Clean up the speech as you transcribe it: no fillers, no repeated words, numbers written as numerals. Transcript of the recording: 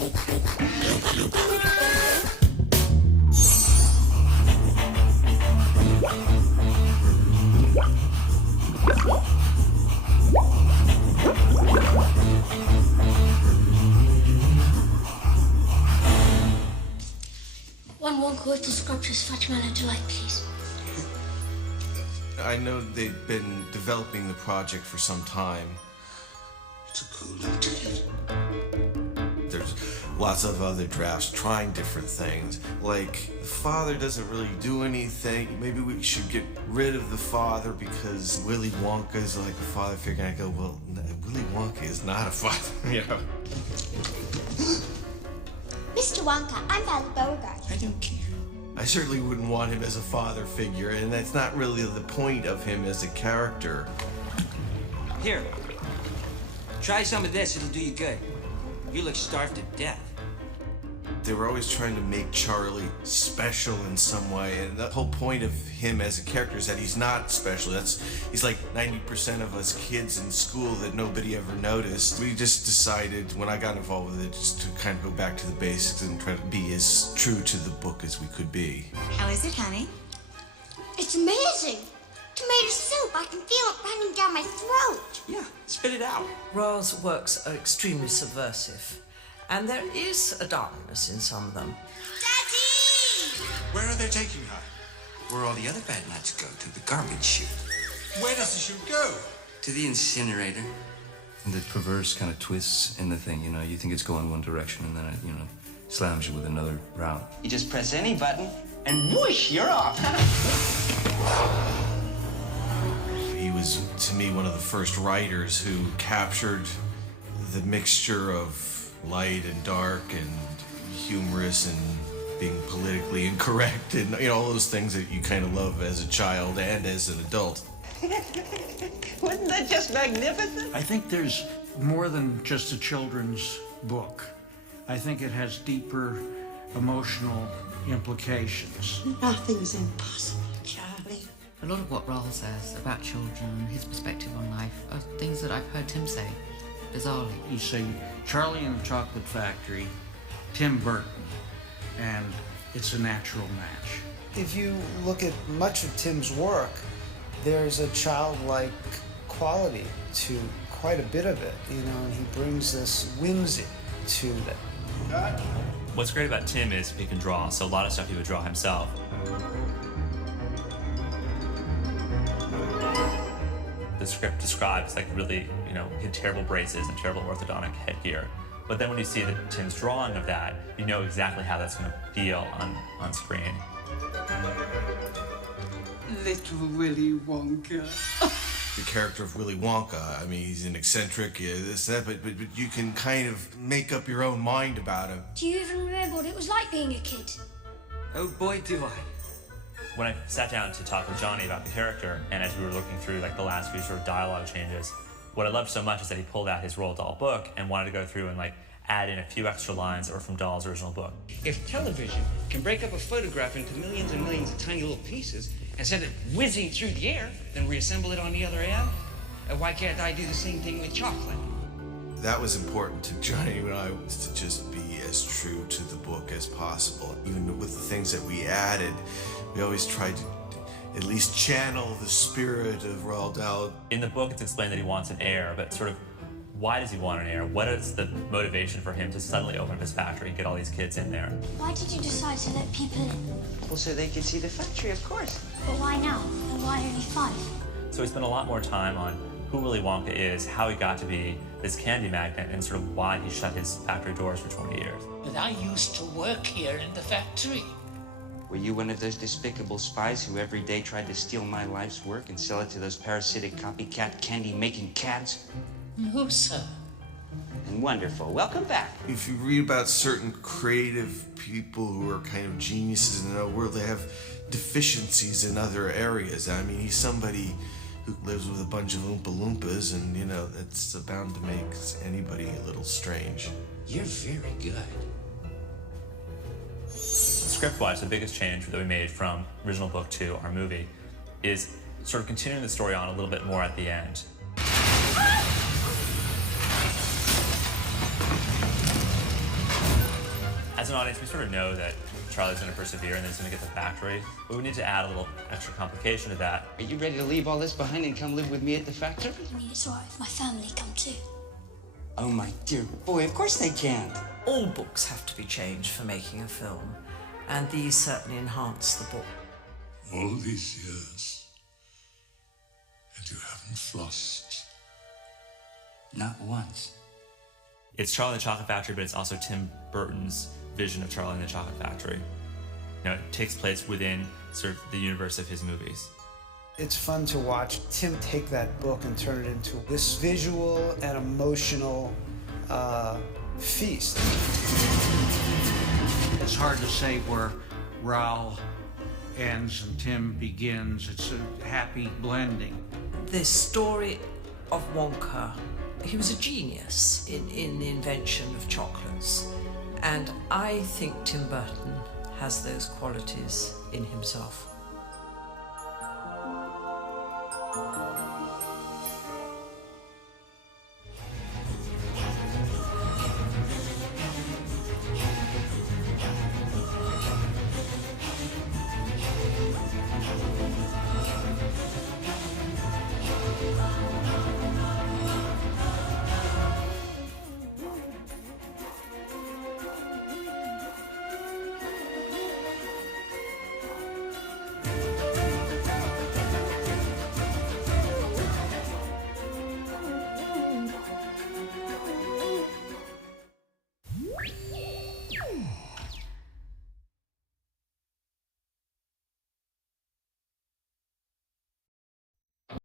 One Wonka with the sculptures, Featurette and Delight, please. I know they've been developing the project for some time. It's a cool little ticket. There's lots of other drafts trying different things. Like, the father doesn't really do anything. Maybe we should get rid of the father because Willy Wonka is like a father figure. And I go, well, Willy Wonka is not a father, you know. Mr. Wonka, I'm Val Bogart. I don't care. I certainly wouldn't want him as a father figure, and that's not really the point of him as a character. Here, try some of this, it'll do you good. You look starved to death. They were always trying to make Charlie special in some way, and the whole point of him as a character is that he's not special. He's like 90% of us kids in school that nobody ever noticed. We just decided, when I got involved with it, just to kind of go back to the basics and try to be as true to the book as we could be. How is it, honey? It's amazing. Tomato soup. I can feel it running down my throat. Yeah, spit it out. Royal's works are extremely subversive, and there is a darkness in some of them. Daddy! Where are they taking her? Where all the other bad nuts go, to the garbage chute. Where does the chute go? To the incinerator. And the perverse kind of twists in the thing, you know, you think it's going one direction and then it, you know, slams you with another route. You just press any button, and whoosh, you're off. He was, to me, one of the first writers who captured the mixture of light and dark and humorous and being politically incorrect and, you know, all those things that you kind of love as a child and as an adult. Wasn't that just magnificent? I think there's more than just a children's book. I think it has deeper emotional implications. Nothing's impossible, Charlie. A lot of what Raoul says about children, his perspective on life, are things that I've heard him say, bizarrely. You say Charlie and the Chocolate Factory, Tim Burton, and it's a natural match. If you look at much of Tim's work, there's a childlike quality to quite a bit of it, you know, and he brings this whimsy to it. What's great about Tim is he can draw, so a lot of stuff he would draw himself. The script describes like really, you know, he had terrible braces and terrible orthodontic headgear. But then when you see Tim's drawing of that, you know exactly how that's going to feel on screen. Little Willy Wonka. The character of Willy Wonka, I mean, he's an eccentric, this, that, but you can kind of make up your own mind about him. Do you even remember what it was like being a kid? Oh boy, do I. When I sat down to talk with Johnny about the character, and as we were looking through like the last few sort of dialogue changes, what I loved so much is that he pulled out his Roald Dahl book and wanted to go through and like add in a few extra lines that were from Dahl's original book. If television can break up a photograph into millions and millions of tiny little pieces and send it whizzing through the air, then reassemble it on the other end, why can't I do the same thing with chocolate? That was important to Johnny and I, was to just be as true to the book as possible. Even with the things that we added, we always tried to at least channel the spirit of Roald Dahl. In the book, it's explained that he wants an heir, but sort of why does he want an heir? What is the motivation for him to suddenly open up his factory and get all these kids in there? Why did you decide to let people in? Well, so they could see the factory, of course. But why now? And why only 5? So we spent a lot more time on who Willy Wonka is, how he got to be this candy magnet, and sort of why he shut his factory doors for 20 years. But I used to work here in the factory. Were you one of those despicable spies who every day tried to steal my life's work and sell it to those parasitic copycat candy-making cats? No, sir. And wonderful. Welcome back. If you read about certain creative people who are kind of geniuses in the world, they have deficiencies in other areas. I mean, he's somebody who lives with a bunch of Oompa Loompas, and, you know, that's bound to make anybody a little strange. You're very good. Script-wise, the biggest change that we made from original book to our movie is sort of continuing the story on a little bit more at the end. As an audience, we sort of know that Charlie's going to persevere and then he's going to get the factory, but we need to add a little extra complication to that. Are you ready to leave all this behind and come live with me at the factory? I mean, it's alright if my family come too. Oh, my dear boy, of course they can't. All books have to be changed for making a film, and these certainly enhance the book. All these years, and you haven't flossed. Not once. It's Charlie and the Chocolate Factory, but it's also Tim Burton's vision of Charlie and the Chocolate Factory. You know, it takes place within sort of the universe of his movies. It's fun to watch Tim take that book and turn it into this visual and emotional feast. It's hard to say where Raoul ends and Tim begins. It's a happy blending. The story of Wonka, he was a genius in the invention of chocolates. And I think Tim Burton has those qualities in himself.